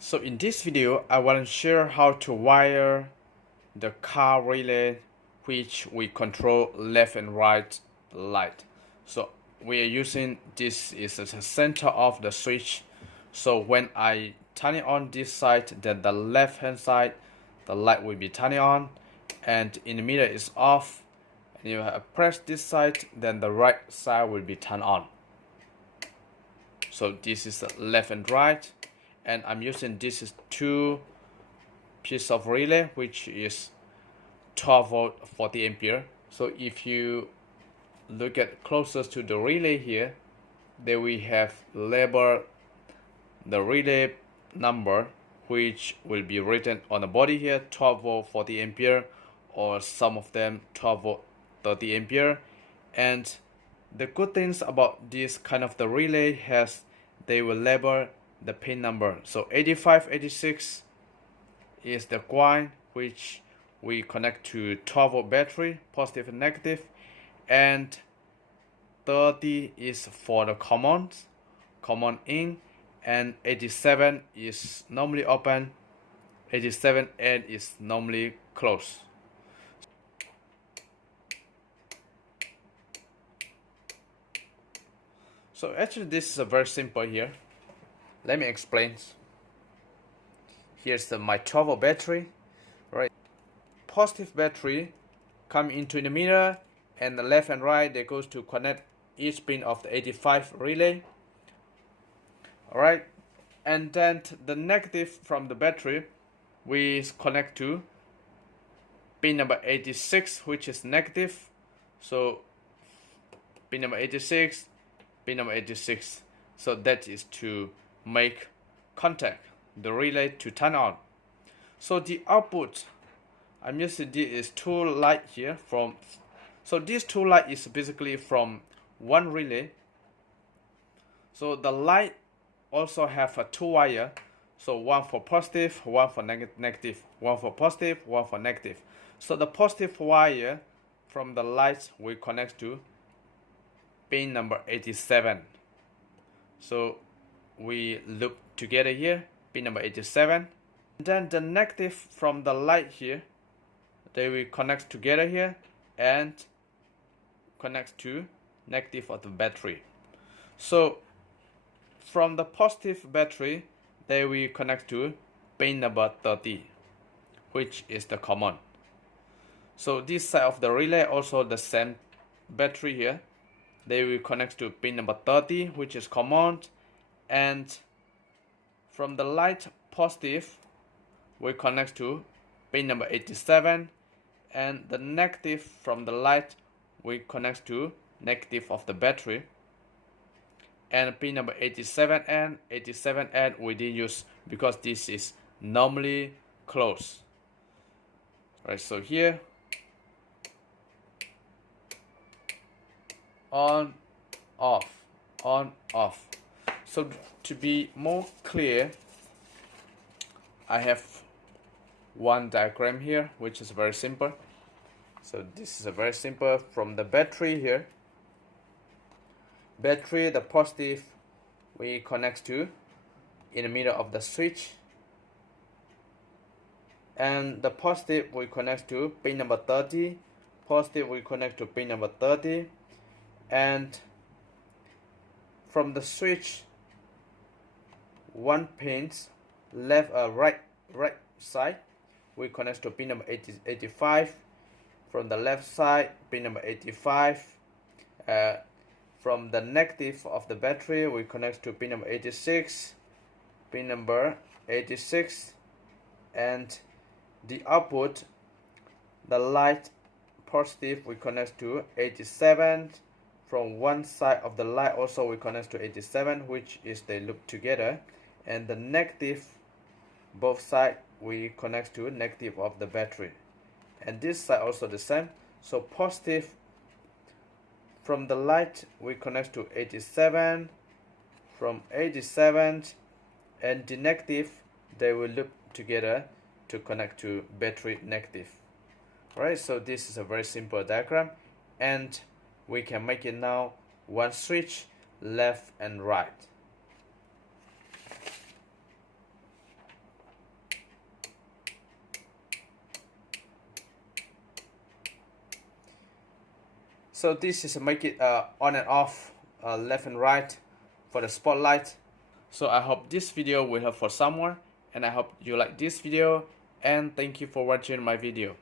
So in this video, I want to share how to wire the car relay which we control left and right light. So we are using this is the center of the switch. So when I turn it on this side, then the left hand side, the light will be turning on, and in the middle is off. And you press this side, then the right side will be turned on. So this is the left and right, and I'm using this is two piece of relay which is 12 volt 40 ampere. So if you look at closest to the relay here, then we have labeled the relay number which will be written on the body here, 12 volt 40 ampere, or some of them 12 volt 30 ampere. And the good things about this kind of the relay has they will label the pin number. So 85, 86 is the ground which we connect to 12 volt battery, positive and negative, and 30 is for the common in, and 87 is normally open, 87 and is normally closed. So actually this is a very simple here. Let me explain. Here's my 12 volt battery, right? Positive battery come into the middle, and the left and right they goes to connect each pin of the 85 relay. Alright, and then the negative from the battery we connect to pin number 86, which is negative. So pin number 86, pin number 86. So that is to make contact the relay to turn on. So the output I'm using this is two light here from. So this two light is basically from one relay. So the light also have a two wire. So one for positive, one for negative, one for positive, one for negative. So the positive wire from the light we connect to pin number 87. So we loop together here, pin number 87. Then the negative from the light here, they will connect together here and connect to negative of the battery. So from the positive battery, they will connect to pin number 30, which is the common. So this side of the relay also the same battery here. They will connect to pin number 30, which is common, and from the light positive, we connect to pin number 87, and the negative from the light we connect to negative of the battery, and pin number 87 and 87 and we didn't use because this is normally closed. Right, so here on off, on off. So to be more clear, I have one diagram here which is very simple. So this is a very simple from the battery here. Battery, the positive we connect to in the middle of the switch, and the positive we connect to pin number 30, positive we connect to pin number 30, and from the switch one pins left right side we connect to pin number 85. From the left side pin number 85. From the negative of the battery we connect to pin number 86, pin number 86, and the output, the light positive we connect to 87. From one side of the light also we connect to 87, which is they loop together, and the negative both side we connect to negative of the battery, and this side also the same. So positive from the light we connect to 87, from 87, and the negative they will loop together to connect to battery negative. Alright, so this is a very simple diagram, and we can make it now one switch left and right. So this is make it on and off, left and right for the spotlight. So I hope this video will help for someone, and I hope you like this video, and thank you for watching my video.